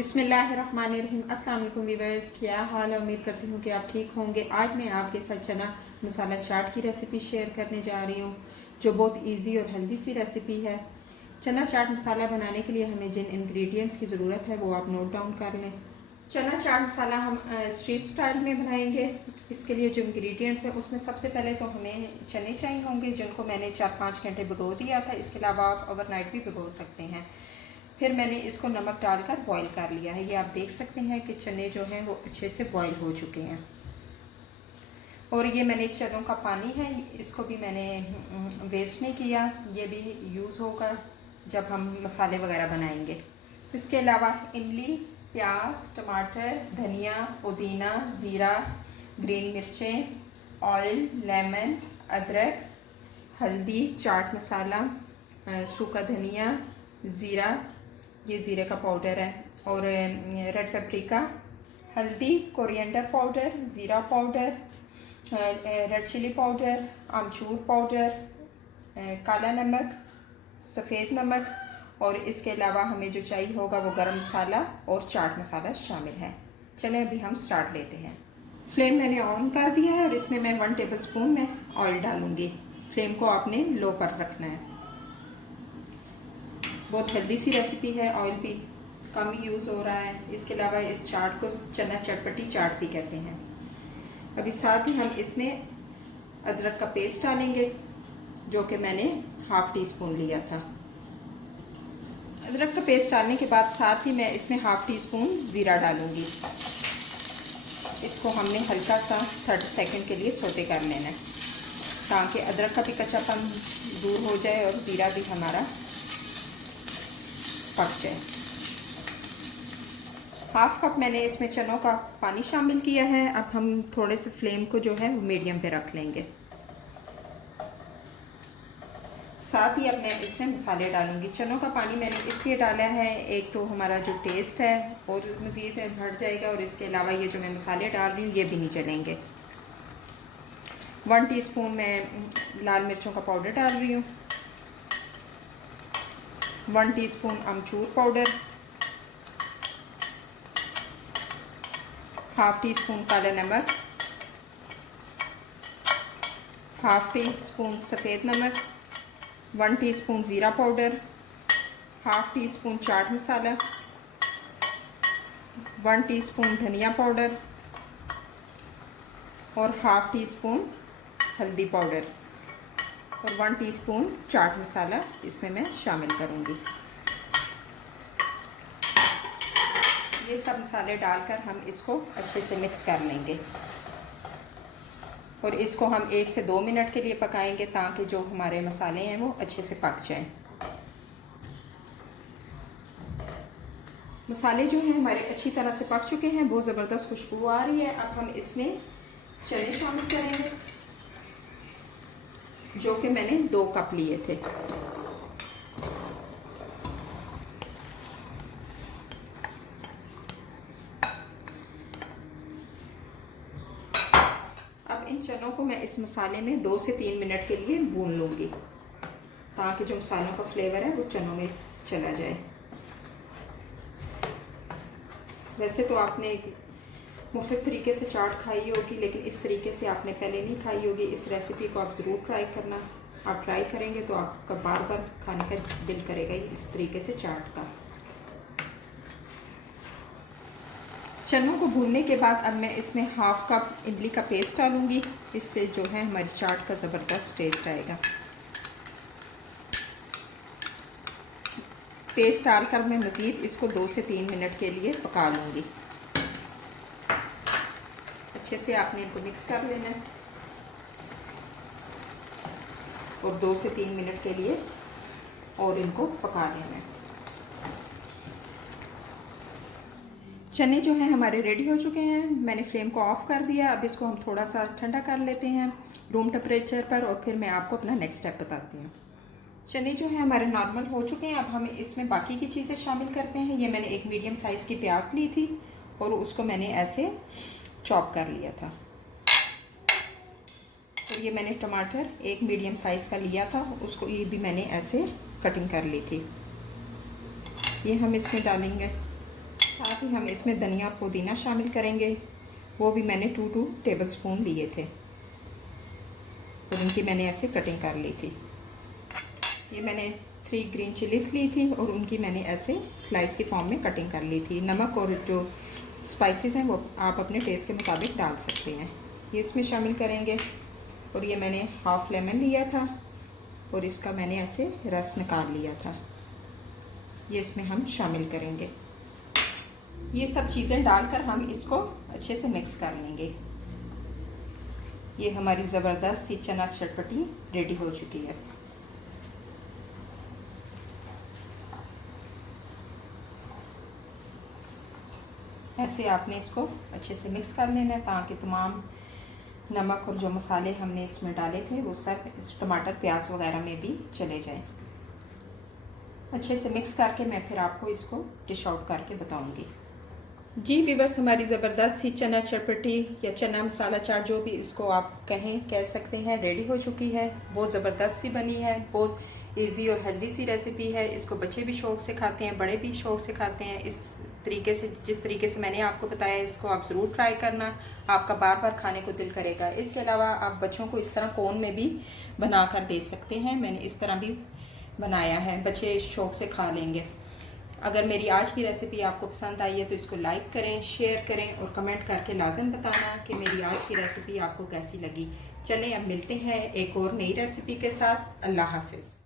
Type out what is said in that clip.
बिस्मिल्लाहिर्रहमानिर्रहीम। अस्सलाम वालेकुम व्यूअर्स, क्या हाल है? उम्मीद करती हूँ कि आप ठीक होंगे। आज मैं आपके साथ चना मसाला चाट की रेसिपी शेयर करने जा रही हूँ, जो बहुत इजी और हेल्दी सी रेसिपी है। चना चाट मसाला बनाने के लिए हमें जिन इंग्रेडिएंट्स की ज़रूरत है वो आप नोट डाउन कर लें। चना चाट मसाला हम स्ट्रीट स्टाइल में बनाएंगे। इसके लिए जो इंग्रेडिएंट्स हैं उसमें सबसे पहले तो हमें चने चाहिए होंगे, जिनको मैंने 4-5 घंटे भिगो दिया था। इसके अलावा आप ओवरनाइट भी भिगो सकते हैं। फिर मैंने इसको नमक डालकर बॉईल कर लिया है। ये आप देख सकते हैं कि चने जो हैं वो अच्छे से बॉईल हो चुके हैं। और ये मैंने चनों का पानी है, इसको भी मैंने वेस्ट नहीं किया, ये भी यूज़ होगा जब हम मसाले वगैरह बनाएंगे। इसके अलावा इमली, प्याज, टमाटर, धनिया, पुदीना, ज़ीरा, ग्रीन मिर्चें, ऑयल, लेमन, अदरक, हल्दी, चाट मसाला, सूखा धनिया, ज़ीरा, ये ज़ीरे का पाउडर है, और रेड पेपरिका, हल्दी, कोरिएंडर पाउडर, ज़ीरा पाउडर, रेड चिली पाउडर, आमचूर पाउडर, काला नमक, सफ़ेद नमक, और इसके अलावा हमें जो चाहिए होगा वो गरम मसाला और चाट मसाला शामिल है। चलें अभी हम स्टार्ट लेते हैं। फ्लेम मैंने ऑन कर दिया है और इसमें मैं 1 टेबलस्पून में ऑयल डालूँगी। फ्लेम को आपने लो पर रखना है। बहुत हेल्दी सी रेसिपी है, ऑयल भी कम यूज़ हो रहा है। इसके अलावा इस चाट को चना चटपटी चाट भी कहते हैं। अभी साथ ही हम इसमें अदरक का पेस्ट डालेंगे, जो कि मैंने 1/2 टीस्पून लिया था। अदरक का पेस्ट डालने के बाद साथ ही मैं इसमें 1/2 टीस्पून ज़ीरा डालूंगी। इसको हमने हल्का सा 30 सेकंड के लिए सोते कर लेना है, ताकि अदरक का भी कच्चापन दूर हो जाए और ज़ीरा भी हमारा पक जाए। 1/2 कप मैंने इसमें चनों का पानी शामिल किया है। अब हम थोड़े से फ्लेम को जो है वो मीडियम पे रख लेंगे। साथ ही अब मैं इसमें मसाले डालूंगी। चनों का पानी मैंने इसलिए डाला है, एक तो हमारा जो टेस्ट है और मज़ीद बढ़ जाएगा, और इसके अलावा ये जो मैं मसाले डाल रही हूँ ये भी नहीं चलेंगे। 1 टीस्पून मैं लाल मिर्चों का पाउडर डाल रही हूँ, 1 टीस्पून अमचूर पाउडर, 1/2 टीस्पून काला नमक, 1/2 टीस्पून सफ़ेद नमक, 1 टीस्पून ज़ीरा powder, 1/2 teaspoon chaat masala, 1 teaspoon धनिया पाउडर, और 1/2 टीस्पून हल्दी पाउडर, और 1 टीस्पून चाट मसाला इसमें मैं शामिल करूँगी। ये सब मसाले डालकर हम इसको अच्छे से मिक्स कर लेंगे, और इसको हम 1 से 2 मिनट के लिए पकाएंगे, ताकि जो हमारे मसाले हैं वो अच्छे से पक जाएं। मसाले जो हैं हमारे अच्छी तरह से पक चुके हैं, बहुत ज़बरदस्त खुशबू आ रही है। अब हम इसमें चने शामिल करेंगे, जो कि मैंने 2 कप लिए थे। अब इन चनों को मैं इस मसाले में 2 से 3 मिनट के लिए भून लूँगी, ताकि जो मसालों का फ्लेवर है वो चनों में चला जाए। वैसे तो आपने मुख्तलिफ तरीके से चाट खाई होगी, लेकिन इस तरीके से आपने पहले नहीं खाई होगी। इस रेसिपी को आप ज़रूर ट्राई करना। आप ट्राई करेंगे तो आपका बार बार खाने का दिल करेगा इस तरीके से चाट का। चनों को भूनने के बाद अब मैं इसमें 1/2 कप इमली का पेस्ट डालूंगी। इससे जो है हमारी चाट का ज़बरदस्त टेस्ट आएगा। पेस्ट डालकर मैं मज़ीद इसको 2 से 3 मिनट के लिए पका लूँगी। अच्छे से आपने इनको मिक्स कर लेना है और 2 से 3 मिनट के लिए और इनको पका लेना है। चने जो हैं हमारे रेडी हो चुके हैं। मैंने फ्लेम को ऑफ़ कर दिया। अब इसको हम थोड़ा सा ठंडा कर लेते हैं रूम टेम्परेचर पर, और फिर मैं आपको अपना नेक्स्ट स्टेप बताती हूँ। चने जो है हमारे नॉर्मल हो चुके हैं। अब हम इसमें बाकी की चीज़ें शामिल करते हैं। ये मैंने एक मीडियम साइज़ की प्याज ली थी और उसको मैंने ऐसे चॉप कर लिया था। और ये मैंने टमाटर एक मीडियम साइज़ का लिया था, उसको ये भी मैंने ऐसे कटिंग कर ली थी। ये हम इसमें डालेंगे। साथ साथ ही हम इसमें धनिया पुदीना शामिल करेंगे, वो भी मैंने 2 टेबलस्पून लिए थे और उनकी मैंने ऐसे कटिंग कर ली थी। ये मैंने 3 ग्रीन चिलीज ली थी और उनकी मैंने ऐसे स्लाइस की फॉर्म में कटिंग कर ली थी। नमक और जो स्पाइसेस हैं वो आप अपने टेस्ट के मुताबिक डाल सकते हैं, ये इसमें शामिल करेंगे। और ये मैंने हाफ लेमन लिया था और इसका मैंने ऐसे रस निकाल लिया था, ये इसमें हम शामिल करेंगे। ये सब चीज़ें डालकर हम इसको अच्छे से मिक्स कर लेंगे। ये हमारी ज़बरदस्त सी चना चटपटी रेडी हो चुकी है। ऐसे आपने इसको अच्छे से मिक्स कर लेना है ताकि तमाम नमक और जो मसाले हमने इसमें डाले थे वो सब इस टमाटर प्याज वगैरह में भी चले जाएं। अच्छे से मिक्स करके मैं फिर आपको इसको डिश आउट करके बताऊंगी। जी व्यूअर्स, हमारी ज़बरदस्त सी चना चटपटी या चना मसाला चाट जो भी इसको आप कह सकते हैं, रेडी हो चुकी है। बहुत ज़बरदस्त सी बनी है, बहुत इजी और हेल्दी सी रेसिपी है। इसको बच्चे भी शौक से खाते हैं, बड़े भी शौक से खाते हैं। इस तरीके से, जिस तरीके से मैंने आपको बताया, इसको आप ज़रूर ट्राई करना, आपका बार बार खाने को दिल करेगा। इसके अलावा आप बच्चों को इस तरह कोन में भी बना कर दे सकते हैं, मैंने इस तरह भी बनाया है, बच्चे शौक से खा लेंगे। अगर मेरी आज की रेसिपी आपको पसंद आई है तो इसको लाइक करें, शेयर करें और कमेंट करके लाजम बताना कि मेरी आज की रेसिपी आपको कैसी लगी। चलें अब मिलते हैं एक और नई रेसिपी के साथ। अल्लाह हाफिज़।